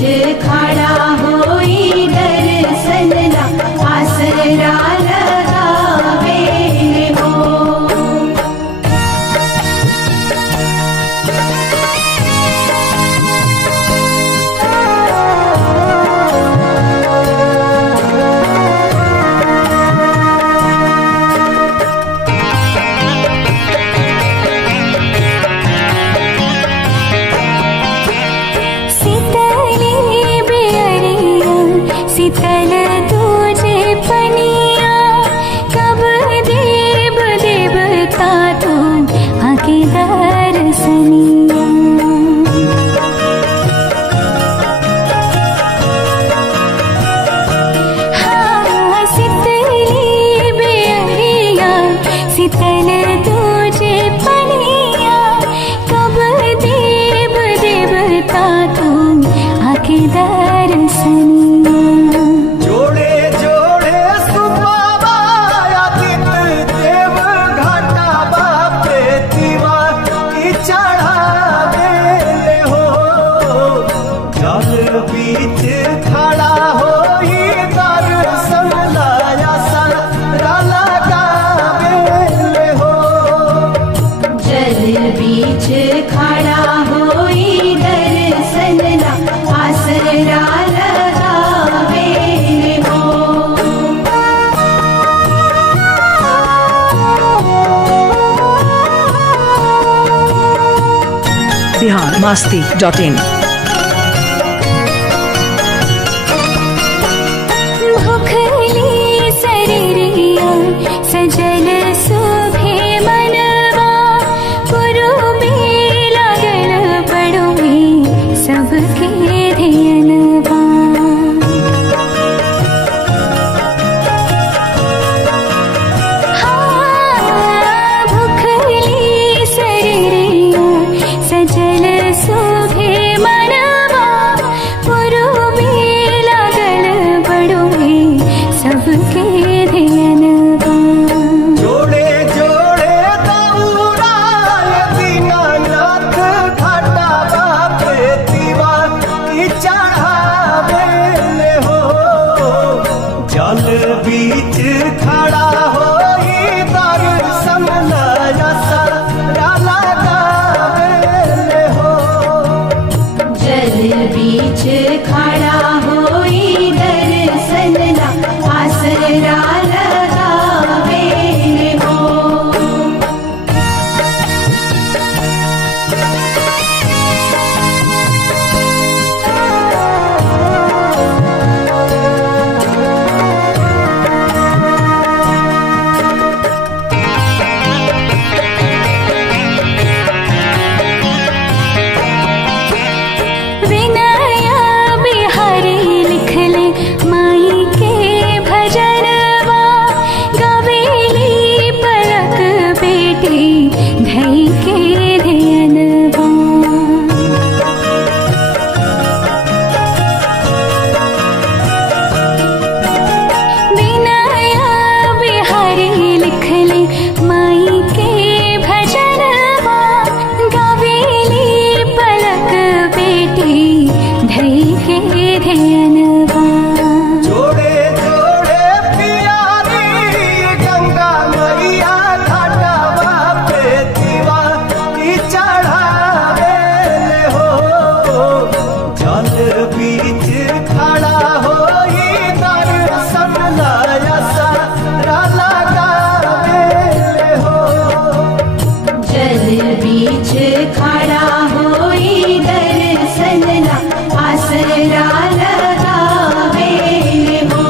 खड़ा होई दर्शन ला आसरा लगावे हो। शीतल तुझे पनिया कब देव देवता तुम आके दर्शनिया। हाँ शीतली बेअरिया शीतल तुझे पनिया कब देव देवता तुम आके दर्शनिया। बीच खड़ा होई दर्शन लाया सारा लगावे हो। जल बीच खड़ा होई दर्शन ला आसरा लगावे हो। biharmasti.in सजल सुभे मनवा पुरुबे लागल पड़ुबे सबके ध्यानवा। हाँ भुखली शरीरिया सजल सुभे मनवा पुरुबे लागल पड़ुबे सबके ध्यानवा। जोड़े जोड़े दौड़ाय दीनानाथ घाटा बापे दीवा की चढ़ावे हो। जल बीच खड़ा होई दर्शन लाया सारा लगावे हो। जल बीच खड़ा होई दर्शन ला आसरा लगावे हो। विनया बिहारी लिखले माई के भजनवा गवेली पलक बेटी धई के ध्यानवा। विनया बिहारी लिखले माई के भजनवा गवेली पलक बेटी धई के ध्यानवा। जोड़े जोड़े पियारी गंगा मैया घाटा बापे दीवा की चढ़ावे हो। जल बीच खड़ा होई दर्शन लाया सारा लगावे हो। जल बीच खड़ा होई दर्शन ला आसरा लगावे हो।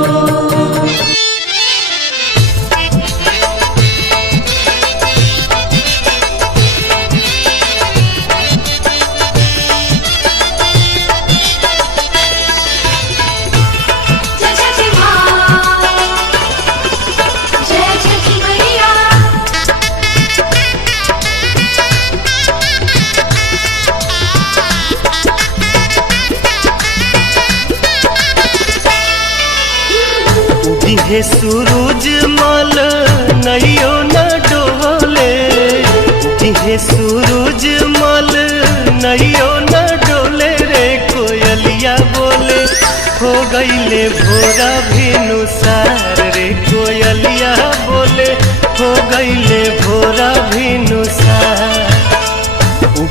जय छठी माँ, जय छठी मैया। हे सूरज मल नैयो न डोले। हे सूरज मल नैयो न डोले रे कोयलिया।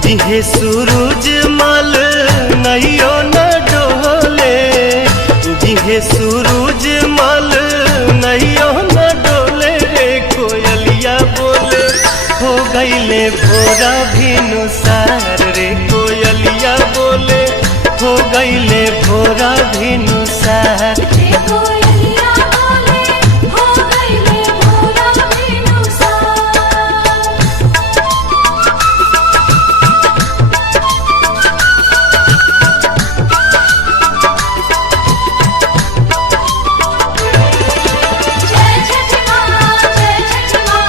उगिहे सूरज मल नैयो न डोले, उगिहे सूरज मल नैयो न डोले रे कोयलिया बोले हो गईले भोरा भिनुसार रे कोयलिया बोले हो गईले भोरा भिनुसार। कोयलिया बोले हो गईले भोरा भिनुसार। जय छठ माँ, जय छठ माँ।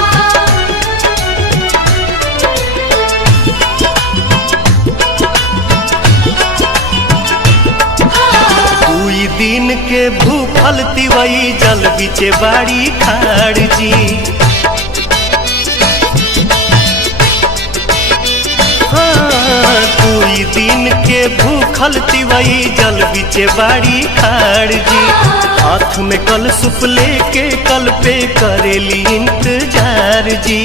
दुई दिन के भूखल तिवई जल बिचे बाड़ी खाड़ जी। हाँ, दुई दिन के भूखल तिवई जल बिचे बाड़ी खाड़ जी। हाथ में कल सुप लेके कल पे करेली इंतजार जी।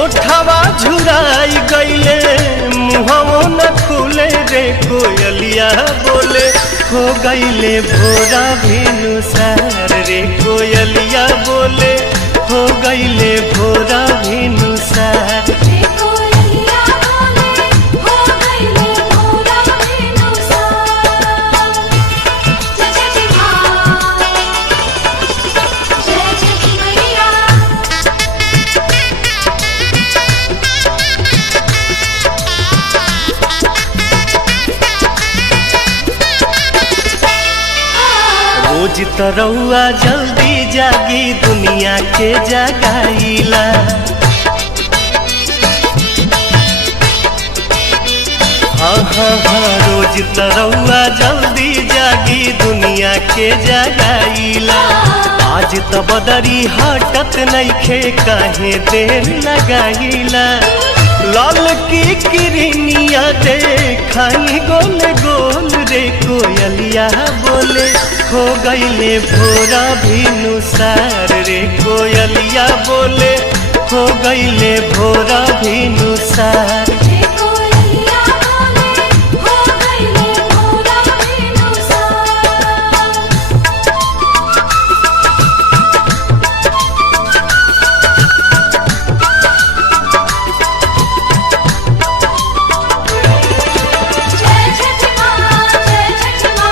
ओठवा झुराई गईले मुहवो न खुले रे कोयलिया बोले हो गईले भोरा भिनुसार रे कोयलिया बोले हो गईले भोरा भिनुसार। कोयलिया बोले हो गईले भोरा भिनुसार। जय छठ माँ, जय छठ मैया। रोज तरौआ जल्दी जागी दुनिया के जगाईला। हाँ हाँ हाँ, रोज तरौआ जल्दी जागी दुनिया के जगाईला। आज त बदरी हटत नइखे काहे देर लगाईला। लाल की किरनिया देखाई गोल गोल रे कोयलिया बोले हो गईले भोरा भिनुसार रे कोयलिया बोले हो गईले भोरा भिनुसार। कोयलिया बोले हो गईले भोरा भिनुसार। जय छठ माँ, जय छठ माँ।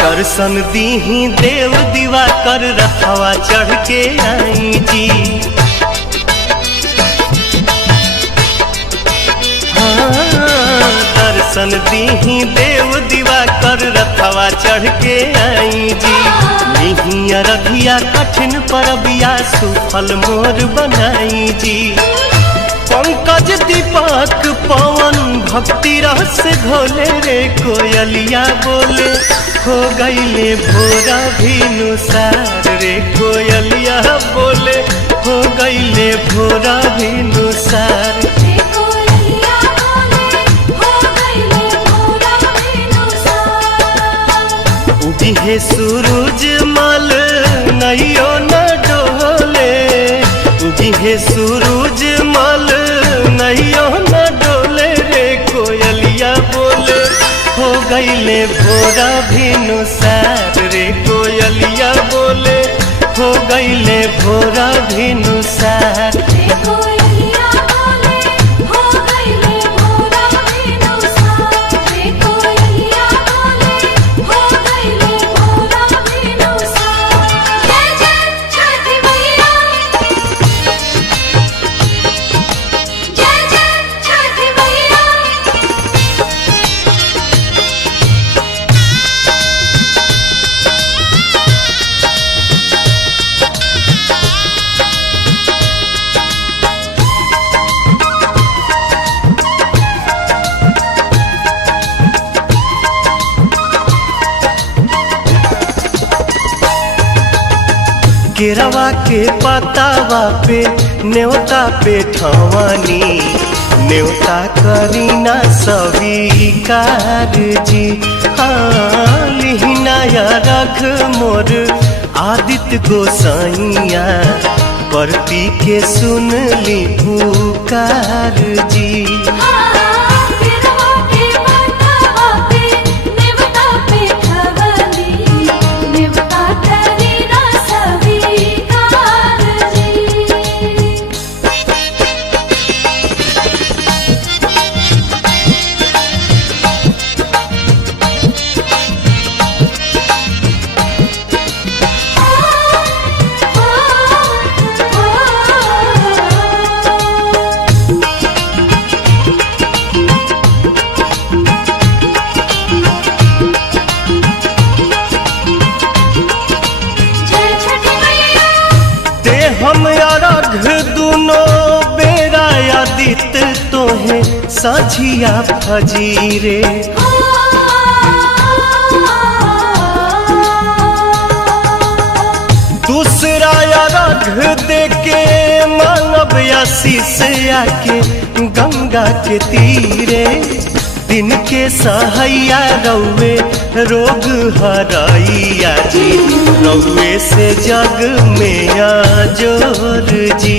दर्शन दीही देव दीवा कर रखवा चढ़ के आई जी। हाँ, दर्शन दीही देव दीवा कर रखवा चढ़ के आई जी। निहिया रधिया कठिन परबिया सुफल मोर बनाई जी। पंकज दीपक पवन भक्ति रस घोले रे कोयलिया बोले हो गईले भोरा भिनुसार रे कोयलिया बोले हो गईले भोरा भिनुसार। कोयलिया बोले हो गईले भोरा भिनुसार। उगिहे सूरज मल नैयो न डोले, उगिहे सूरज मल नैयो न डोले रे कोयलिया बोले हो गईले भोरा भिनुसार रे कोयलिया बोले हो गईले भोरा भिनुसार। कोयलिया बोले हो गईले भोरा भिनुसार। कोयलिया बोले हो गईले भोरा भिनुसार। जय जय छठ मैया, जय जय छठ मैया। केरवा के पतावा पे न्योता पे ठवानी, न्योता करीना स्वीकार जी। हाँ लिहिना या रख मोर आदित्य गोसाइया परती के सुन ली पुकार जी। केरवा के पतवा पे नेवता पे खवली नेवता करी ना स्वीकार जी। जय छठी मैया ते हम अरघ दुनो बेरा आदित्य तोहे साझिया फजीरे। दूसरा अरघ देके मानव आशीष आके गंगा के तीरे। दिन के सहैया रौवे रोग हराइया जी, रौवे से जग में जोर जी।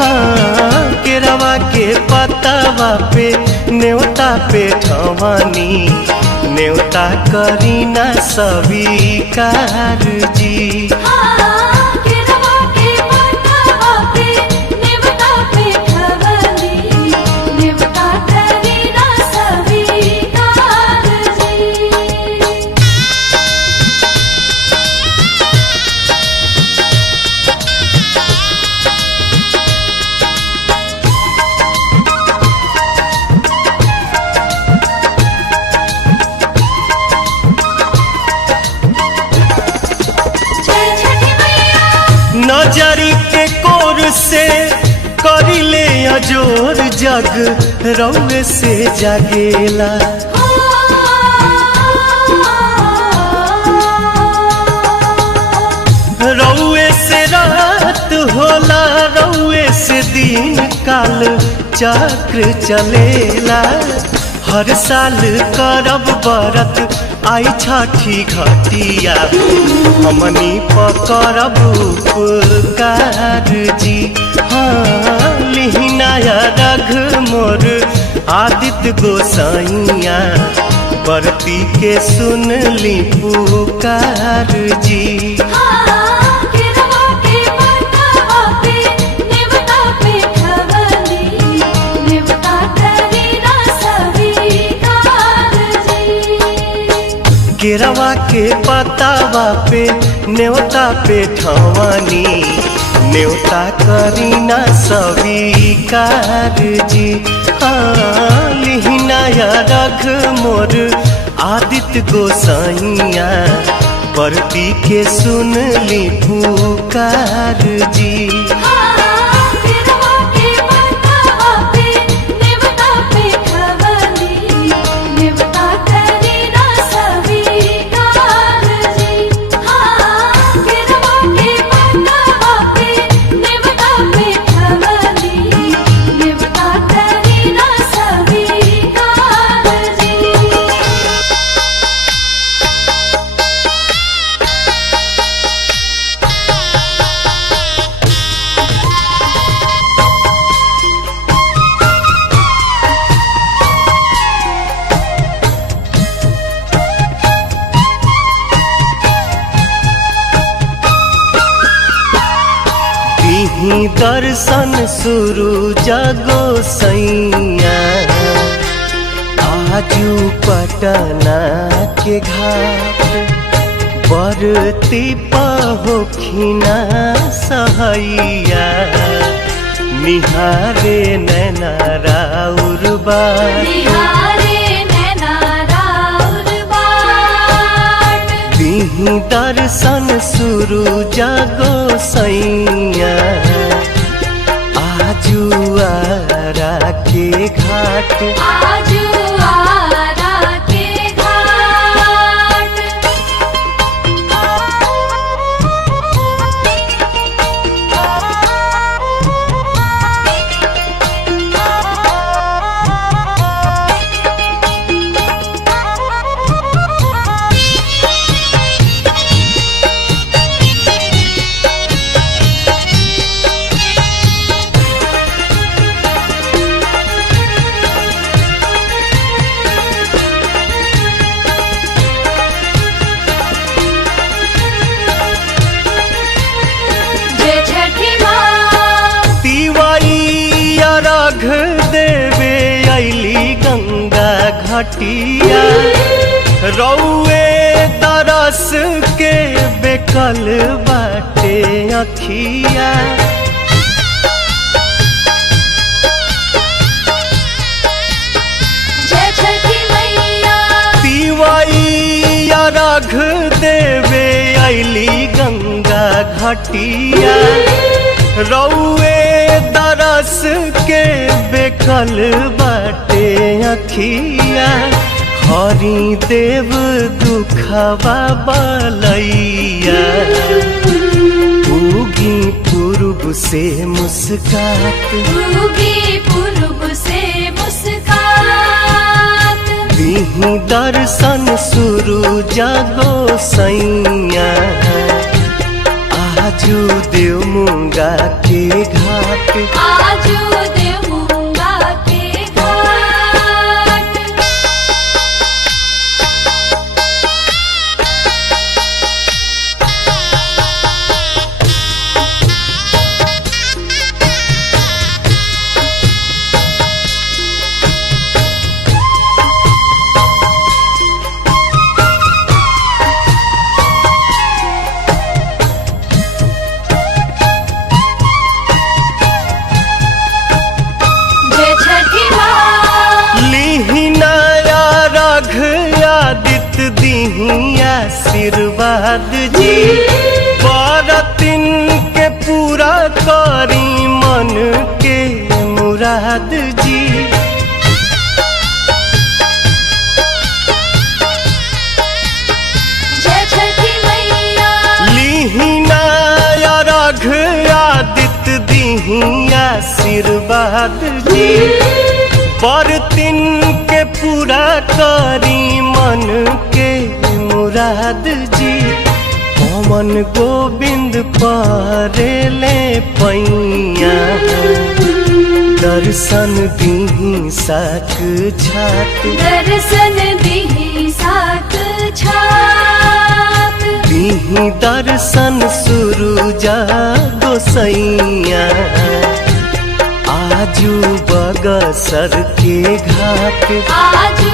हाँ केरवा के पतवा पे न्योता पे ठवानी न्योता करी ना स्वीकार जी। केरवा के पतवा पे नेवता पे खवली नेवता करी ना स्वीकार जी। जय छठी मैया नजरी के कोर से करिले अजोर जग रौवे से जागेला। रौवे से रात होला रौवे से दिन काल चक्र चलेला। हर साल करब बरत आई छठी घटिया हमनी पकड़ब उपकार जी। हाँ लिहिनाया रघ मोर आदित्य गोसाइया परती के सुन ली पुकार जी। केरवा के पतवा पे नेवता पे खवली नेवता करी ना स्वीकार जी। केरवा के पतवा पे न्योता पे ठवानी न्योता करी ना स्वीकार जी। हाँ लिहिनाया रघ मोर आदित्य गोसाइया परती के सुन ली पुकार जी। केरवा के पतवा पे नेवता पे खवली नेवता करी ना स्वीकार जी। केरवा के पतवा पे नेवता पे खवली नेवता करी ना स्वीकार जी। दिही दर्शन शुरू जगो सैया आजू पटना के घाट बरती पहोखिना सहैया निहारे नैना राउर बाट। निहारे नैना राउर बाट। दिही दर्शन शुरू जगो सैया आजू आरा के घाट आजू आरा के घाट। घटिया रौए तरस के बेकल बाटे अखिया जय छठी मैया पिवैया रघ देवे अली गंगा घटिया रौए तरस के बेकल बाटे अखिया हरि देव दुखवा बलैया उगी पूर्व से मुस्कात उगी पूर्व से मुस्कात दीही दर्शन शुरू जागो सैया आजू देव मुंगा के घाट आजू देवूंगा के घाट जय छठी माँ लिहिनाया रघ आदित्य दीही आशीर्वाद जी बरतिन के पूरा करी मन के मुराद जी जय छठी मैया लिहिनाया रघ आदित्य दीही आशीर्वाद जी बरतिन के पूरा करी मन के मुराद जी पवन गोविंद परेले पैया दर्शन दीही साक छात दर्शन दीही साक छात दीही दर्शन शुरू जागो सैया आजू बगसर के घाट आजू